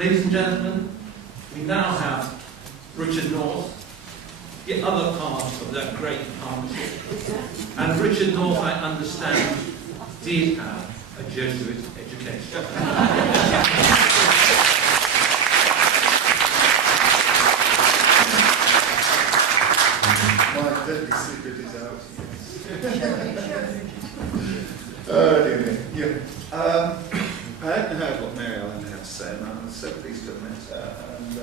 Ladies and gentlemen, we now have Richard North, the other part of that great partnership. And Richard North, I understand, did have a Jesuit education. My deadly secret is out. Oh dear. Yeah. I hadn't heard what Mary Ellen had to say, and I'm so pleased to admit, and a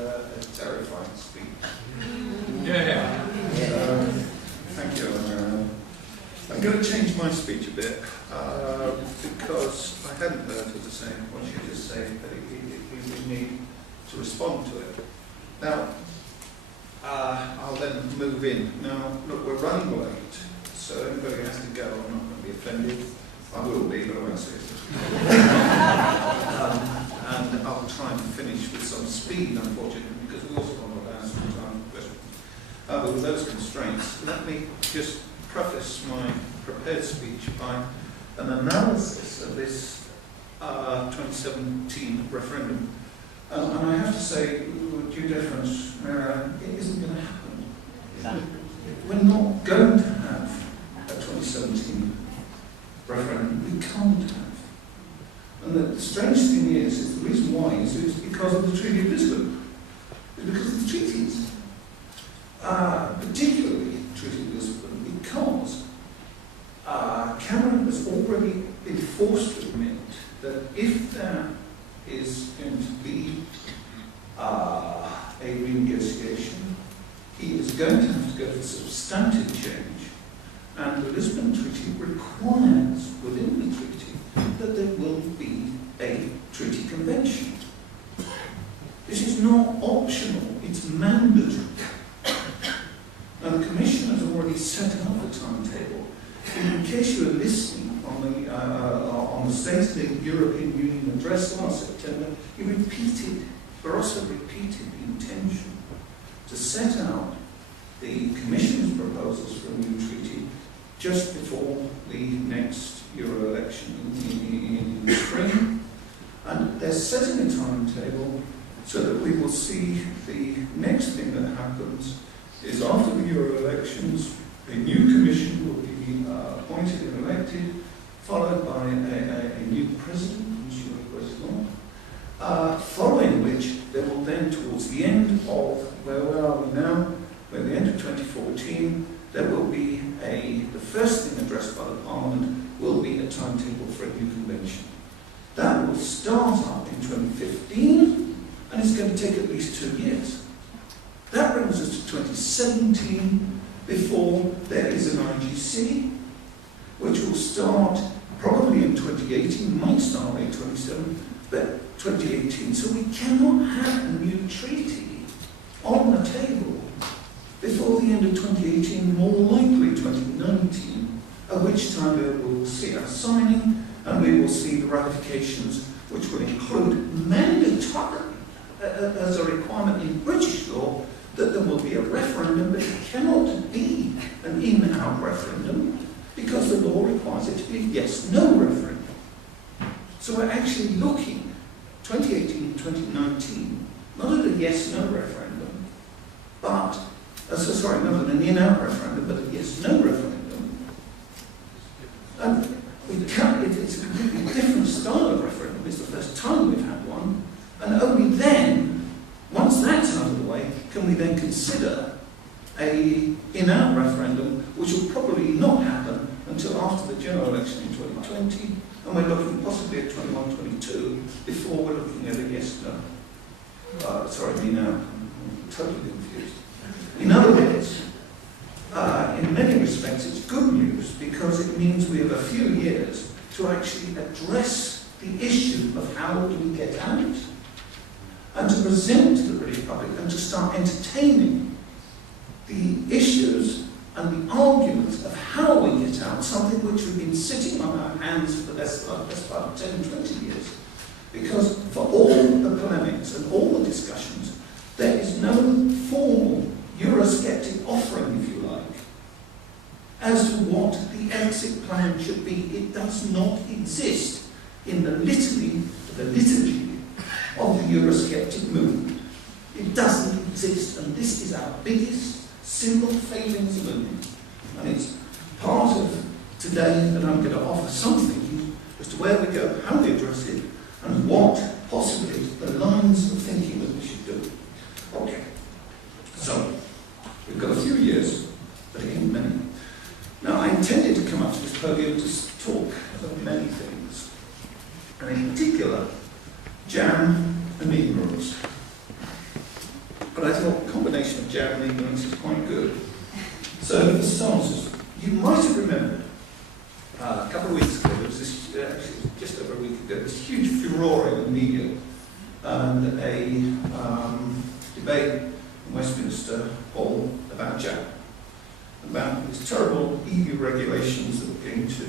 terrifying speech. Yeah. Thank you, Mary Ellen. I'm going to change my speech a bit because I hadn't heard her to say what she just said, but we need to respond to it. Now, I'll then move in. Now, look, we're running late, so anybody has to go, I'm not going to be offended. I will be, but I won't say it. And I'll try and finish with some speed, unfortunately, because we also want to allow some time for questions. But with those constraints, let me just preface my prepared speech by an analysis of this 2017 referendum. And I have to say, with due deference, it isn't going to happen. We're not going to have a 2017 referendum. We can't have. And the strange thing is the reason why is because of the Treaty of Lisbon. It's because of the treaties. Particularly the Treaty of Lisbon, because Cameron has already been forced to admit that if there is going to be a renegotiation, he is going to have to go for substantive change, and the Lisbon Treaty requires within the treaty that there will be a treaty convention. This is not optional, it's mandatory. Now the Commission has already set up a timetable. In case you were listening on the State of the European Union address last September, Barroso repeated the intention to set out the Commission's proposals for a new treaty just before the next Euro election in the spring. And they're setting a timetable so that we will see the next thing that happens is after the Euro elections, a new Commission will be appointed and elected, followed by a new president, Monsieur le Président, following which there will then, towards the end of, where are we now? By the end of 2014, there will be the first thing addressed by the Parliament will be a timetable for a new convention. That will start up in 2015, and it's going to take at least 2 years. That brings us to 2017, before there is an IGC, which will start probably in 2018, might start in 2027, but 2018. So we cannot have a new treaty on the table before the end of 2018, more likely 2019, at which time we will see our signing and we will see the ratifications, which will include mandatory, as a requirement in British law, that there will be a referendum, but it cannot be an in-out referendum because the law requires it to be a yes-no referendum. So we're actually looking 2018 and 2019, not at a yes-no referendum, but not an in-out referendum, but a yes-no referendum. And it's a completely different style of referendum. It's the first time we've had one, and only then, once that's out of the way, can we then consider a in-out referendum, which will probably not happen until after the general election in 2020, and we're looking possibly at 21-22 before we're looking at a yes-no. I'm totally confused. In other words, in many respects, it's good news because it means we have a few years to actually address the issue of how do we get out, and to present to the British public and to start entertaining the issues and the arguments of how we get out, something which we've been sitting on our hands for the best part of 10, 20 years. Because for all the polemics and all the discussions, there is no formal Eurosceptic offering, if you like, as to what the exit plan should be. It does not exist in the liturgy of the Eurosceptic movement. It doesn't exist, and this is our biggest single failing movement. And it's part of today that I'm going to offer something as to where we go, how we address it, and what possibly the lines of thinking that we should do. Okay, so we've got a few years, but again, many. Now, I intended to come up to this podium to talk about many things, and in particular, jam and ignorance. But I thought the combination of jam and ignorance is quite good. So, for starters, you might have remembered a couple of weeks ago, there was this, actually just over a week ago, this huge furore in the media and a debate in Westminster Hall about jam, about these terrible EU regulations that were going to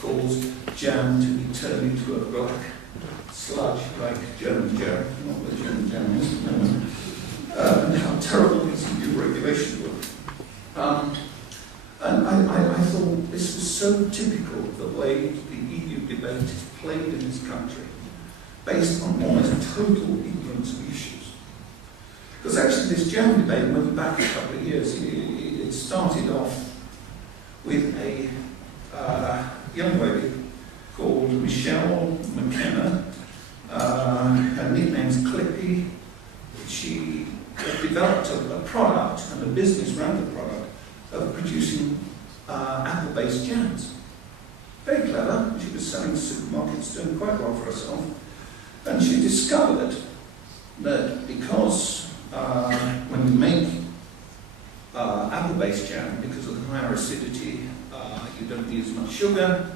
cause jam to be turned into a black sludge like German jam, not what German jam is, and how terrible these EU regulations were. And I thought this was so typical of the way the EU debate is played in this country, based on almost total ignorance of issues. Because actually this jam debate went back a couple of years. It started off with a young lady called Michelle McKenna. Her nickname's Clippy. She developed a product and a business around the product of producing apple-based jams. Very clever. She was selling to supermarkets, doing quite well for herself. And she discovered that because when you make apple-based jam, because of the higher acidity, you don't need as much sugar.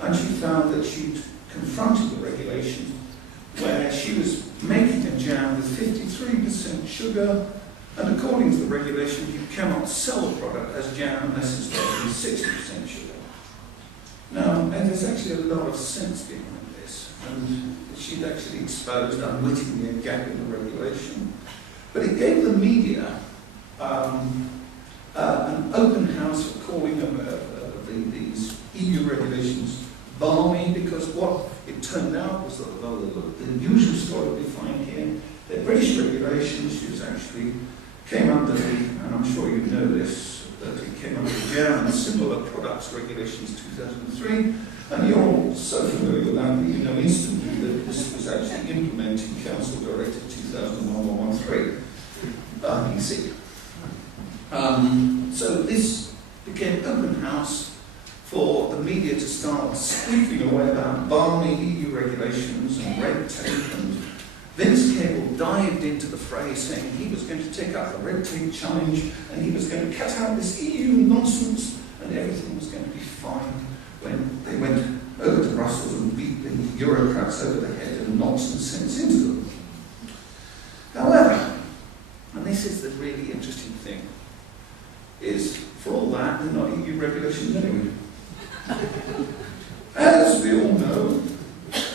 And she found that she'd confronted the regulations where she was making a jam with 53% sugar, and according to the regulations, you cannot sell a product as jam unless it's got 60% sugar. Now, and there's actually a lot of sense behind this, and she'd actually exposed unwittingly a gap in the regulation. But it gave the media an open house for calling these EU regulations balmy, because what it turned out was that the usual story we find here, they're British regulations. She was actually came under the, and I'm sure you know this, that it came under the Jam and Similar Products Regulations 2003, and you're all so familiar with that you know instantly that this was actually implementing Council Directive 2001-113, EC. So this became open house for the media to start speaking away about balmy EU regulations and red tape, and Vince Cable dived into the fray saying he was going to take up the red tape challenge and he was going to cut out this EU nonsense and everything was going to be fine when they went over to Brussels and beat the bureaucrats over the head and knocked some sense into them. However, and this is the really interesting thing, is for all that, they're not EU regulations anyway. As we all know,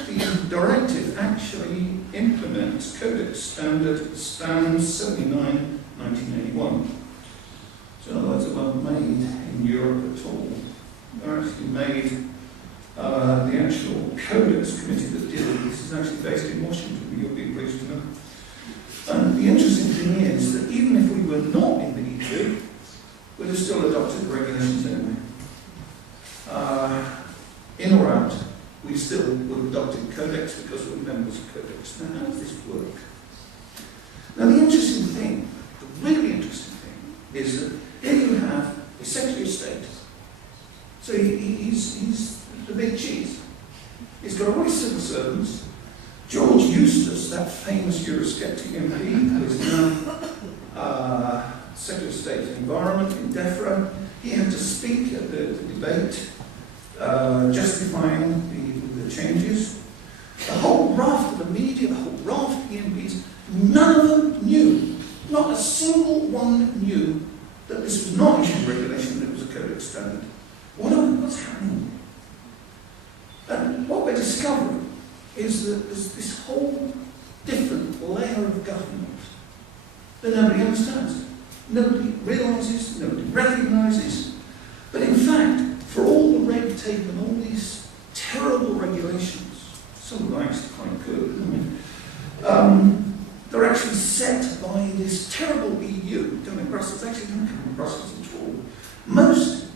the directive actually implements Codex Standard STAN 79, 1981. So in other words, they weren't made in Europe at all. They're actually made, the actual Codex committee that deals with this is actually based in Washington, you'll be pleased to know. And the interesting thing is that even if we were not in the EU, we'd have still adopted the regulations anyway. In or out, we still would have adopted Codex because we're members of Codex. Now, how does this work? Now, the interesting thing, the really interesting thing, is that here you have a Secretary of State. So he's the big cheese. He's got all his civil servants. George Eustace, that famous Eurosceptic MP, who is now Secretary of State for Environment in DEFRA, he had to speak at the debate, justifying the changes. The whole raft of the media, the whole raft of the MPs, none of them knew, not a single one knew that this was not a regulation, that it was a Codex standard. What's happening? And what we're discovering is that there's this whole different layer of government that nobody understands. Nobody realises, nobody recognises. But in fact, for all the red tape and all these terrible regulations, some of them are actually quite good. I mean, They're actually set by this terrible EU, Brussels, actually don't come from Brussels at all. Most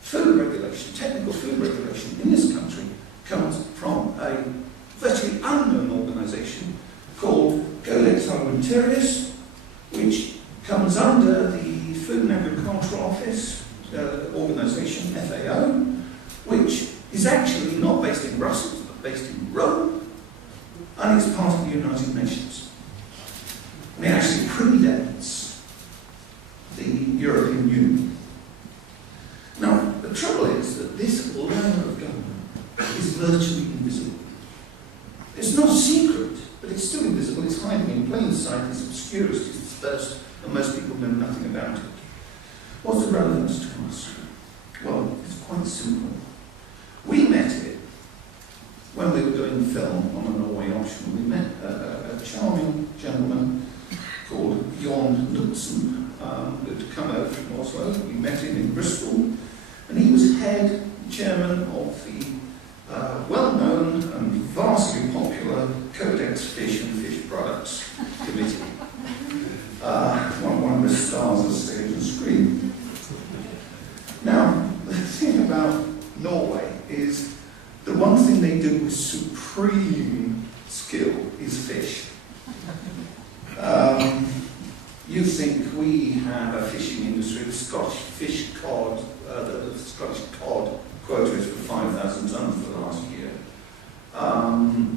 food regulation, technical food regulation in this country comes from a virtually unknown organisation called Codex Alimentarius, which comes under the Food and Agricultural Office organisation, FAO, which is actually not based in Brussels, but based in Rome, and it's part of the United Nations. And it actually predates the European Union. Now, the trouble is that this layer of government is virtually invisible. It's not secret, but it's still invisible. It's hiding in plain sight, it's obscure, it's dispersed, and most people know nothing about it. What's the relevance to us? Well, it's quite simple. We met it when we were doing film on a Norway option. We met a charming gentleman called Jon Knudsen, who'd come over from Oslo. We met him in Bristol, and he was head chairman of the well-known and vastly popular Codex Fish and Fish Products Committee. One of the stars of stage and screen. Now, the thing about Norway is the one thing they do with supreme skill is fish. You think we have a fishing industry, the Scottish fish cod, the Scottish cod quota is for 5,000 tonnes for the last year.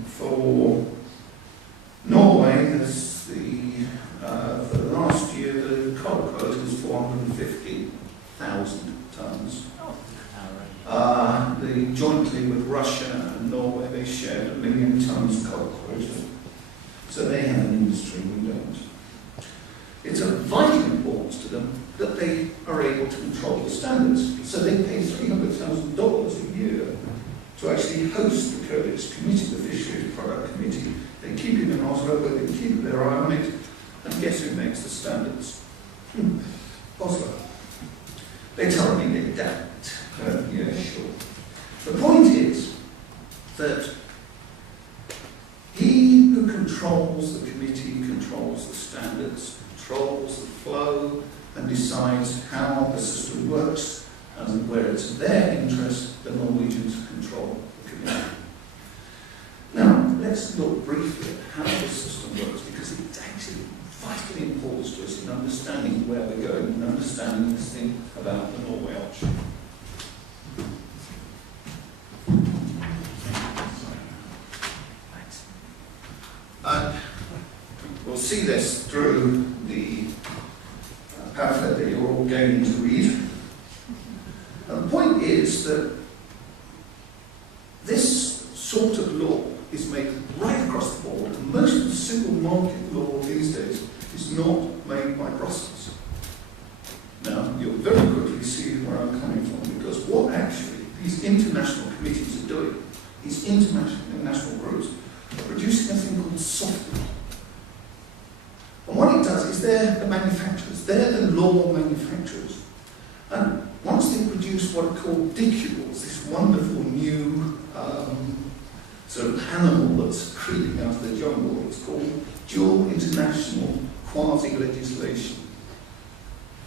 For Norway, for the last year, the cod quota was 450,000 tonnes. Jointly with Russia and Norway, they shared 1 million tonnes cod quota. So they have an industry, we don't. It's of vital importance to them that they are able to control the standards. So they pay $300,000 a year to actually host the Codex Committee, the Fisheries Product Committee. They keep it in Oslo, but they keep their eye on it. And guess who makes the standards? Oslo. They tell me they don't. Yeah, sure. The point is that he who controls the committee controls the standards, controls the flow, and decides how the system works, and where it's their interest, the Norwegians control the committee. Now, let's look briefly at how the system works, because it's actually vitally important to us in understanding where we're going and understanding this thing about the Norway option. We'll see this through the pamphlet that you're all going to read. And the point is that this sort of law is made right across the board, and most of the single market law these days is not made by Brussels. Now, you'll very quickly see where I'm coming from, because what actually these international committees are doing, these international groups, are producing a thing called soft law. And what it does is they're the manufacturers, they're the law manufacturers. And once they produce what are called dicules, this wonderful new sort of animal that's creeping out of the jungle, it's called dual international quasi-legislation.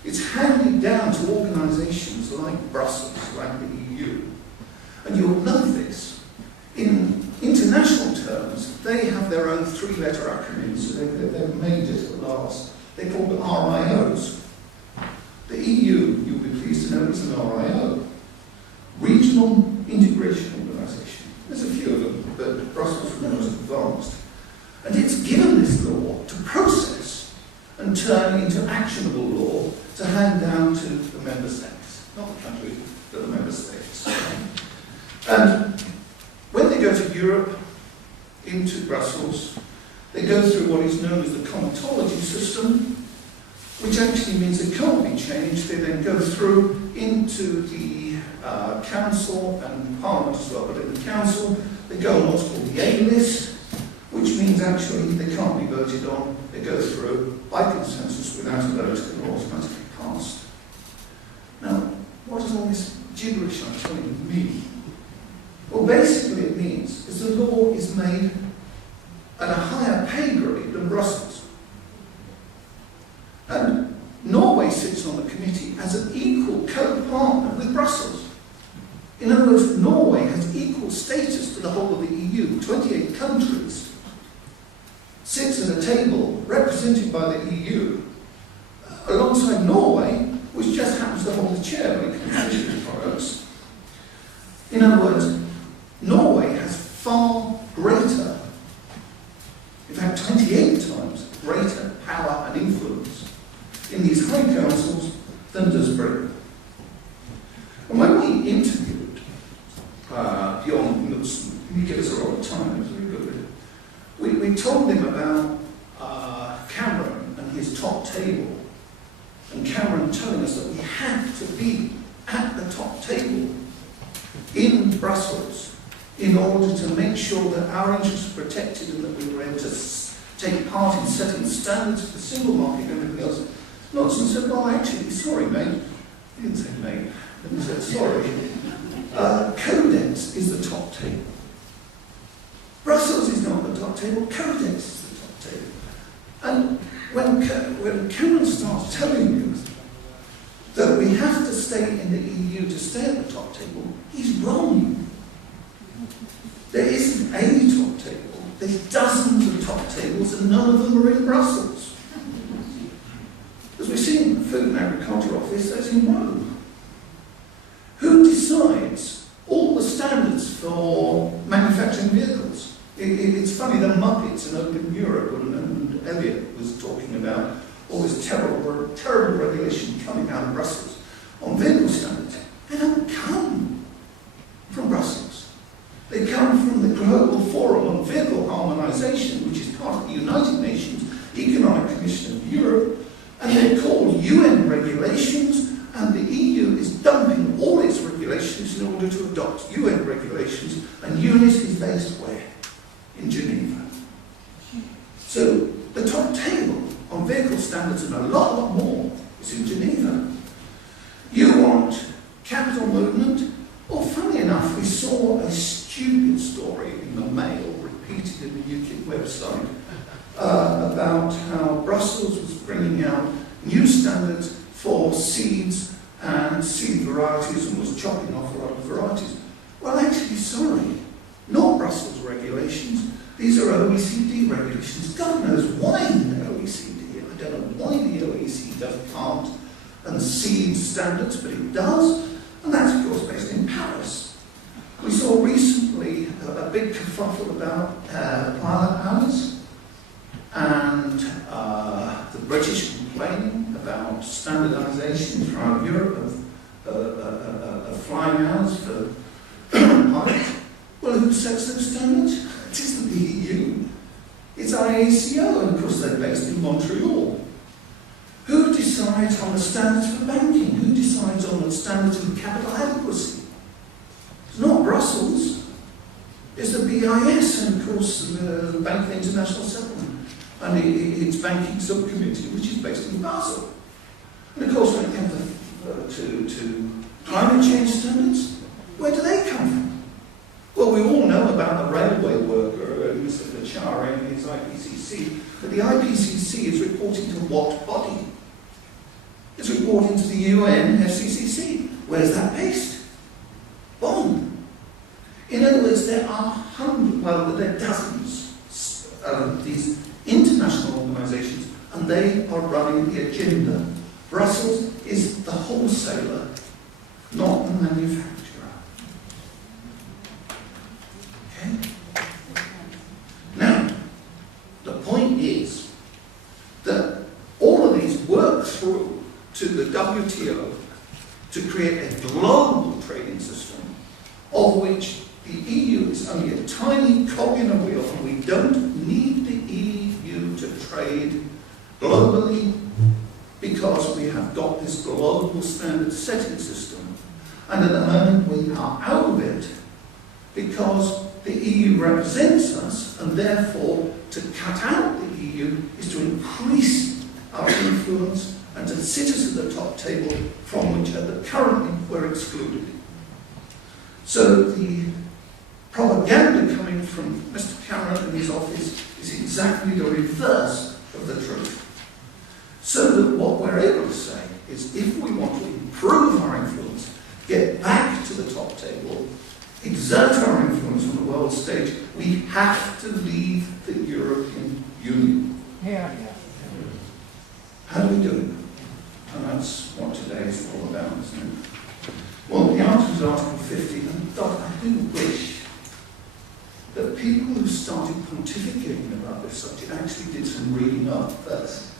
It's handed down to organisations like Brussels, like the EU. And you'll know this. In international terms, they have their own three-letter acronyms, so they've made it at last. They're called RIOs. The EU, you'll be pleased to know, is an RIO. Regional Integration Organisation. There's a few of them, but Brussels is the most advanced. And it's given this law to process and turn into actionable law to hand down to the member states. Not the countries, but the member states. And when they go to Europe, into Brussels, they go through what is known as the comitology system, which actually means it can't be changed. They then go through into the Council and Parliament as well, but in the Council, they go on what's called the A-list, which means actually they can't be voted on. They go through by consensus without a vote, and are automatically passed. Now, what does all this gibberish I'm telling you mean? Well, basically it means is the law is made at a higher pay grade than Brussels. And Norway sits on the committee as an equal co-partner with Brussels. In other words, Norway has equal status to the whole of the EU. 28 countries sits at a table represented by the EU alongside Norway, which just happens to hold the chair when it comes to digital products. In other words, Norway has far greater, in fact 28 times greater power and influence in these high councils than does Britain. And when we interviewed Bjorn Knudsen, he gave us a lot of time, it was very good. We told him about Cameron and his top table, and Cameron telling us that we had to be at the top table in Brussels in order to make sure that our interests were protected and that we were able to take part in setting standards for the single market and everything else. Knudsen said, well, actually, sorry, mate. He didn't say mate. He said, sorry. Codex is the top table. Brussels is not the top table. Codex is the top table. And when Cameron starts telling you that we have to stay in the EU to stay at the top table, he's wrong. There isn't a top table. There's dozens of top tables and none of them are in Brussels. As we've seen in the Food and Agriculture Office, there's in Rome. Who decides all the standards for manufacturing vehicles? It's funny, the Muppets in Open Europe, and Elliot was talking about all this terrible regulation coming out of Brussels on vehicle standards. They don't come from Brussels. They come from the Global Forum on Vehicle Harmonisation, which is part of the United Nations Economic Commission of Europe, and they're called UN regulations, and the EU is dumping all its regulations in order to adopt UN regulations, and UNIT is based where? In Geneva. So the top table on vehicle standards and a lot more is in Geneva. You want capital movement? Well, funny enough, we saw a stupid story in the Mail, repeated in the UKIP website, about how Brussels was bringing out new standards for seeds and seed varieties and was chopping off a lot of varieties. Well, actually, sorry, not Brussels regulations. These are OECD regulations. God knows why the OECD. I don't know why the OECD does plant and seed standards, but it does. And that's, of course, based in Paris. We saw recently a big kerfuffle about pilot hours and the British complaining about standardisation throughout Europe of flying hours for pilots. Well, who sets those standards? It isn't the EU. It's IACO, and of course they're based in Montreal. Who decides on the standards for banking? Who decides on the standards for capital adequacy? It's not Brussels. It's the BIS, and of course the Bank for International Settlement, and its banking subcommittee, which is based in Basel. And of course, when it comes to climate change standards, where do they come from? Well, we all know about the railway worker, Mr. Bachara, and his IPCC, but the IPCC is reporting to what body? It's reporting to the UN FCCC. Where's that based? Bonn. In other words, there are there are dozens of these international organisations, and they are running the agenda. Brussels is the wholesaler, not the manufacturer. Okay? Now, the point is that all of these work through to the WTO to create a global trading system, of which the EU is only a tiny cog in a wheel, and we don't need the EU to trade globally because we have got this global standard setting system. And at the moment we are out of it because the EU represents us, and therefore to cut out the EU is to increase our influence and to sit us at the top table from which currently we're excluded. So the propaganda coming from Mr. Cameron and his office is exactly the reverse of the truth. So that what we're able to say is if we want to improve our influence, get back to the top table, exert our influence on the world stage, we have to leave the European Union. Yeah. How do we do it? And that's what today is all about, isn't it? Well, the answer is Article 50, and I do wish that people who started pontificating about this subject actually did some reading up first.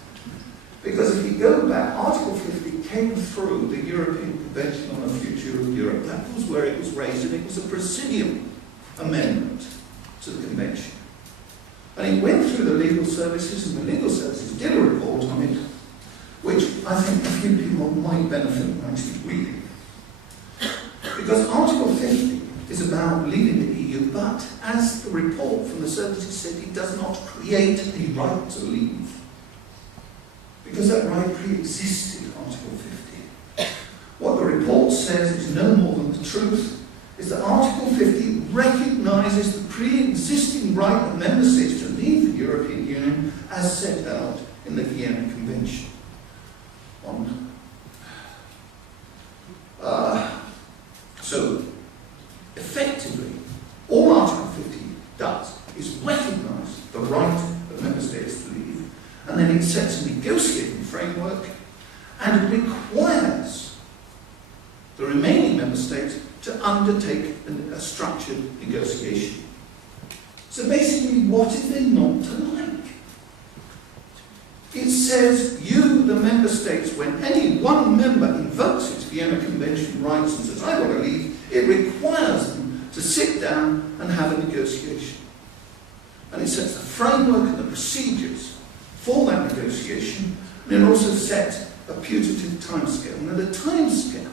Because if you go back, Article 50 came through the European Convention on the Future of Europe. That was where it was raised, and it was a Presidium amendment to the Convention. And it went through the legal services, and the legal services did a report on it, which I think a few people might benefit from actually reading. Because Article 50 is about leaving the EU, but as the report from the services said, it does not create a right to leave. Because that right pre-existed Article 50. What the report says is no more than the truth, is that Article 50 recognises the pre-existing right of member states to leave the European Union as set out in the Vienna Convention. So, effectively, all Article 50 does is recognise the right of member states to leave, and then it sets a negotiating framework and requires the remaining member states to undertake a structured negotiation. So basically, what is there not to like? It says you, the member states, when any one member invokes its Vienna Convention rights and says, I want to leave, it requires them to sit down and have a negotiation. And it sets the framework and the procedures for that negotiation, and it also sets a putative timescale. Now, the timescale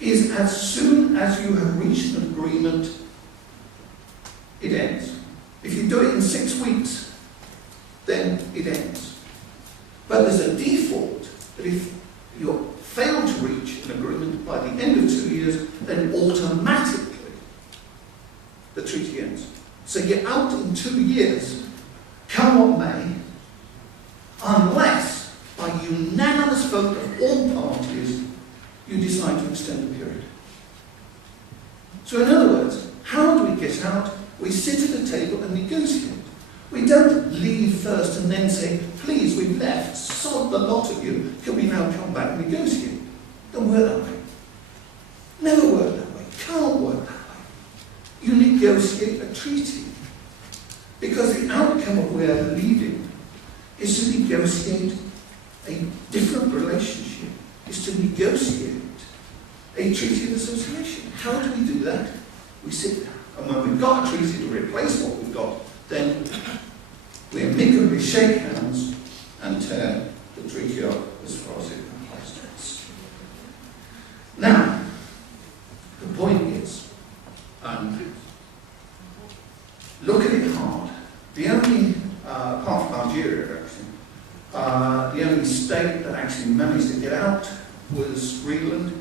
is as soon as you have reached an agreement, it ends. If you do it in 6 weeks, then it ends. But there's a default that if you fail to reach an agreement by the end of 2 years, then automatically the treaty ends. So you're out in 2 years, come what may, unless by unanimous vote of all parties you decide to extend the period. So in other words, how do we get out? We sit at a table and negotiate. We don't leave first and then say, please, we've left, sod the lot of you, can we now come back and negotiate? Don't work that way. Never work that way. Can't work that way. You negotiate a treaty. Because the outcome of where we're leaving is to negotiate a different relationship, is to negotiate a treaty of association. How do we do that? We sit down. And when we've got a treaty to replace what we've got, then we amicably shake hands and tear the treaty up as far as it applies to us. Now, the point is, look at it hard. The only, apart from Algeria actually, the only state that actually managed to get out was Greenland,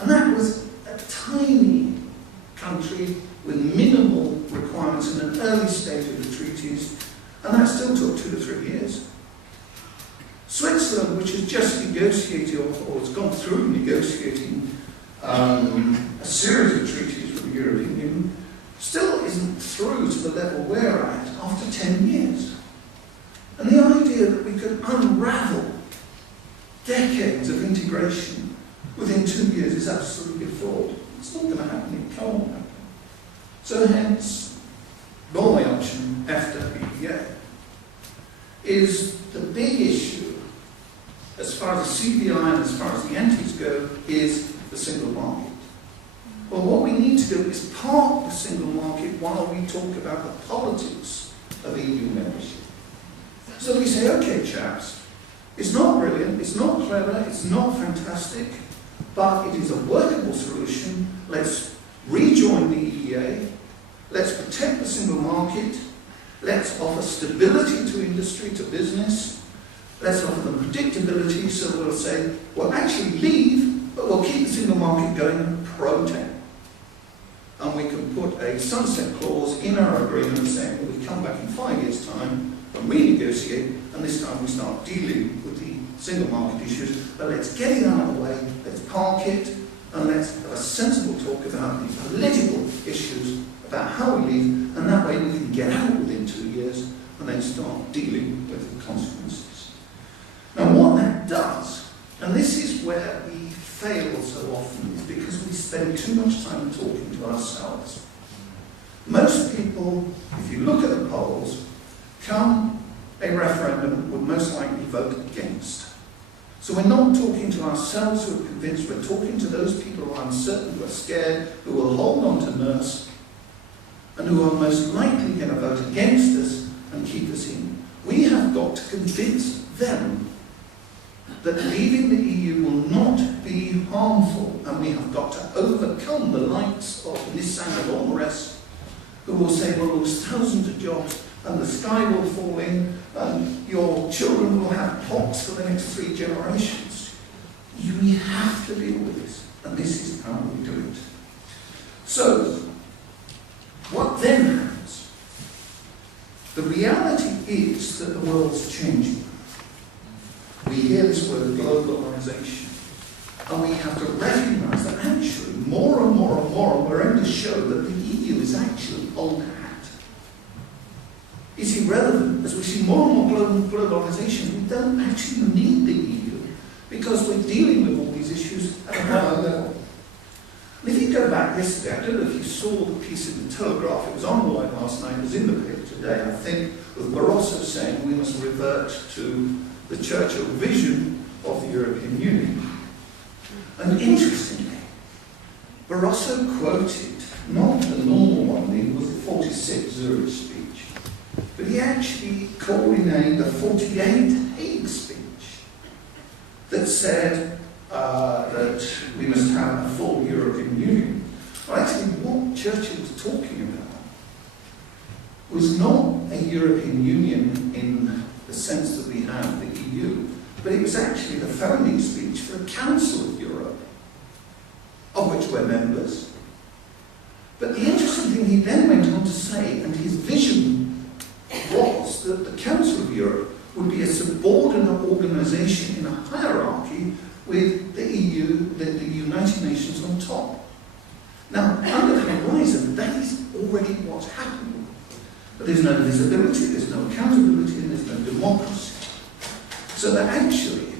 and that was a tiny country with minimal requirements in an early stage of the treaties, and that still took 2 to 3 years. Switzerland, which has just negotiated or has gone through negotiating a series of treaties with the European Union, still isn't through to the level we're at after 10 years. And the idea that we could unravel decades of integration within 2 years is absolutely a fraud. It's not going to happen, it can't happen. So hence, Norway option after EPA is the big issue as far as the CBI and as far as the entities go is the single market. Well, what we need to do is park the single market while we talk about the politics of EU membership. So we say, okay, chaps, it's not brilliant, it's not clever, it's not fantastic, but it is a workable solution. Let's rejoin the EEA. Let's protect the single market. Let's offer stability to industry, to business. Let's offer them predictability, so we'll say, we'll actually leave, but we'll keep the single market going and protect. And we can put a sunset clause in our agreement saying, well, we come back in 5 years' time, and renegotiate, and this time we start dealing with the single market issues. But let's get it out of the way, let's park it, and let's have a sensible talk about the political issues, about how we leave, and that way we can get out within 2 years and then start dealing with the consequences. Now what that does, and this is where we fail so often, is because we spend too much time talking to ourselves. Most people, if you look at the polls, come a referendum would most likely vote against. So we're not talking to ourselves who are convinced, we're talking to those people who are uncertain, who are scared, who will hold on to nurse, and who are most likely going to vote against us and keep us in. We have got to convince them that leaving the EU will not be harmful, and we have got to overcome the likes of Nissan and all the rest, who will say we'll lose thousands of jobs, and the sky will fall in, and your children will have pox for the next 3 generations. We have to deal with this, and this is how we do it. So, what then happens? The reality is that the world's changing. We hear this word globalization, and we have to recognize that actually more and more and more we're going to show that the EU is actually old hat. It's irrelevant. As we see more and more globalization, we don't actually need the EU because we're dealing with all these issues at a higher level. And if you go back yesterday, I don't know if you saw the piece in the Telegraph, it was online last night, it was in the paper today, I think, with Barroso saying we must revert to the Churchill vision of the European Union. And interestingly, Barroso quoted not the normal one, it was the 46 Zurich speech, but he actually coordinated the 48 Hague speech that said that we must have a full European Union. Well, actually, what Churchill was talking about was not a European Union in the sense that we have the EU, but it was actually the founding speech for the Council of Europe, of which we're members. But the interesting thing he then went on to say, and his vision was that the Council of Europe would be a subordinate organisation in a hierarchy with the EU, the United Nations on top. Now, under the horizon, that is already what's happening. But there's no visibility, there's no accountability, and there's no democracy. So that actually,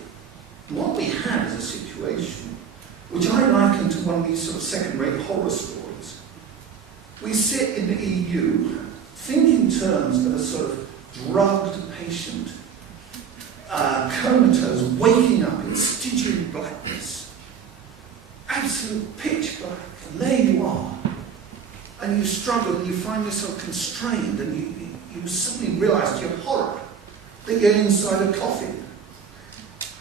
what we have is a situation which I liken to one of these sort of second-rate horror stories. We sit in the EU, think in terms of a sort of drugged patient, comatose, waking up in Stygian blackness, absolute pitch black, and there you are. And you struggle and you find yourself constrained and you suddenly realise to your horror that you're inside a coffin.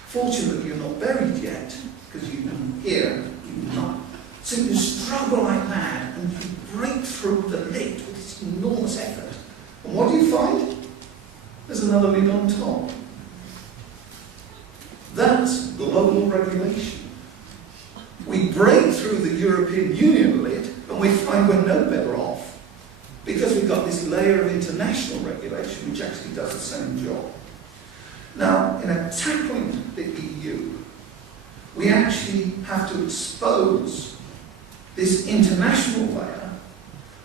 Fortunately, you're not buried yet, because you can hear you're not. So you struggle like mad and you break through the lid with this enormous effort. And what do you find? There's another lid on top. That's global regulation. We break through the European Union lid and we find we're no better off because we've got this layer of international regulation which actually does the same job. Now, in tackling the EU, we actually have to expose this international layer.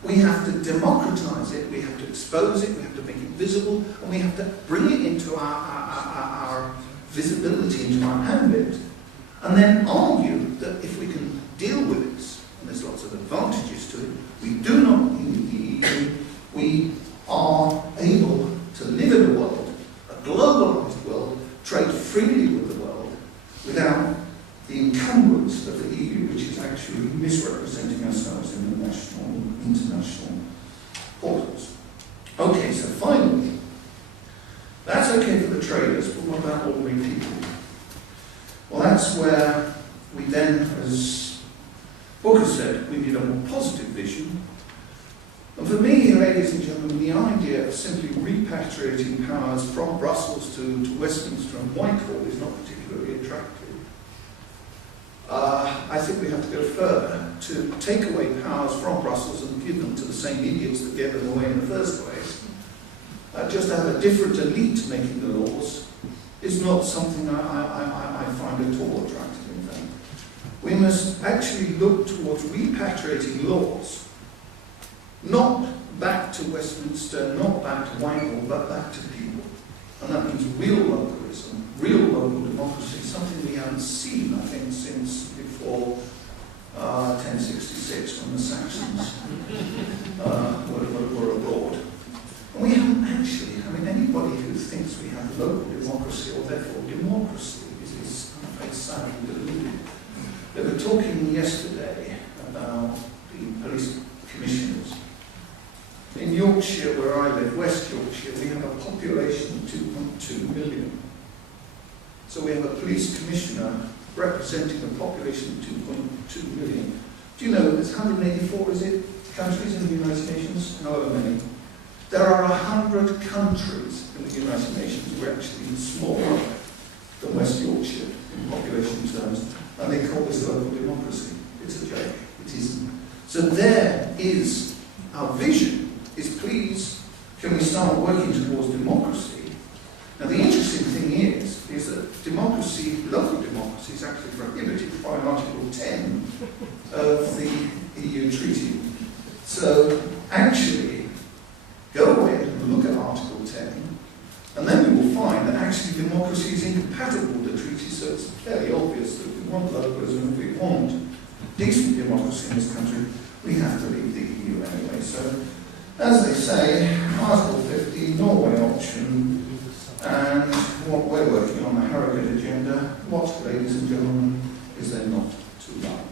We have to democratize it, we have to expose it, we have to make it visible, and we have to bring it into our visibility, into our ambit, and then argue that if we can deal with this, and there's lots of advantages to it, we do not need the EU, we are able to live in a world, a globalized world, trade freely with the world, without the encumbrance of the EU, which is actually misrepresenting ourselves in the national and international portals. Okay, so finally, that's okay for the traders, but what about ordinary people? Well, that's where we then, as Booker said, we need a more positive vision. And for me, ladies and gentlemen, the idea of simply repatriating powers from Brussels to Westminster and Whitehall is not particularly attractive. I think we have to go further to take away powers from Brussels and give them to the same idiots that gave them away in the first place, just to have a different elite making the laws is not something I find at all attractive, in fact. We must actually look towards repatriating laws, not back to Westminster, not back to Whitehall, but back to people. And that means real localism, real local democracy, something we haven't seen, I think, since before 1066, when the Saxons were abroad. And we haven't actually, anybody who thinks we have local democracy, or therefore democracy, is sadly deluded. They were talking yesterday about the police commissioners. In Yorkshire, where I live, West Yorkshire, we have a population of 2.2 million. So we have a police commissioner representing a population of 2.2 million. Do you know, there's 184, is it, countries in the United Nations? However many. There are 100 countries in the United Nations who are actually smaller than West Yorkshire in population terms, and they call this local democracy. It's a joke. It isn't. So there is our vision, is please, can we start working towards democracy? Now the interesting thing is that democracy, local democracy, is actually prohibited by Article 10 of the EU Treaty. So actually, go away and look at Article 10, and then we will find that actually democracy is incompatible with the treaty, so it's fairly obvious that if we want localism, if we want decent democracy in this country, we have to leave the EU anyway. So, as they say, Article 50, Norway option, and what we're working on, the Harrogate agenda, what, ladies and gentlemen, is there not to like?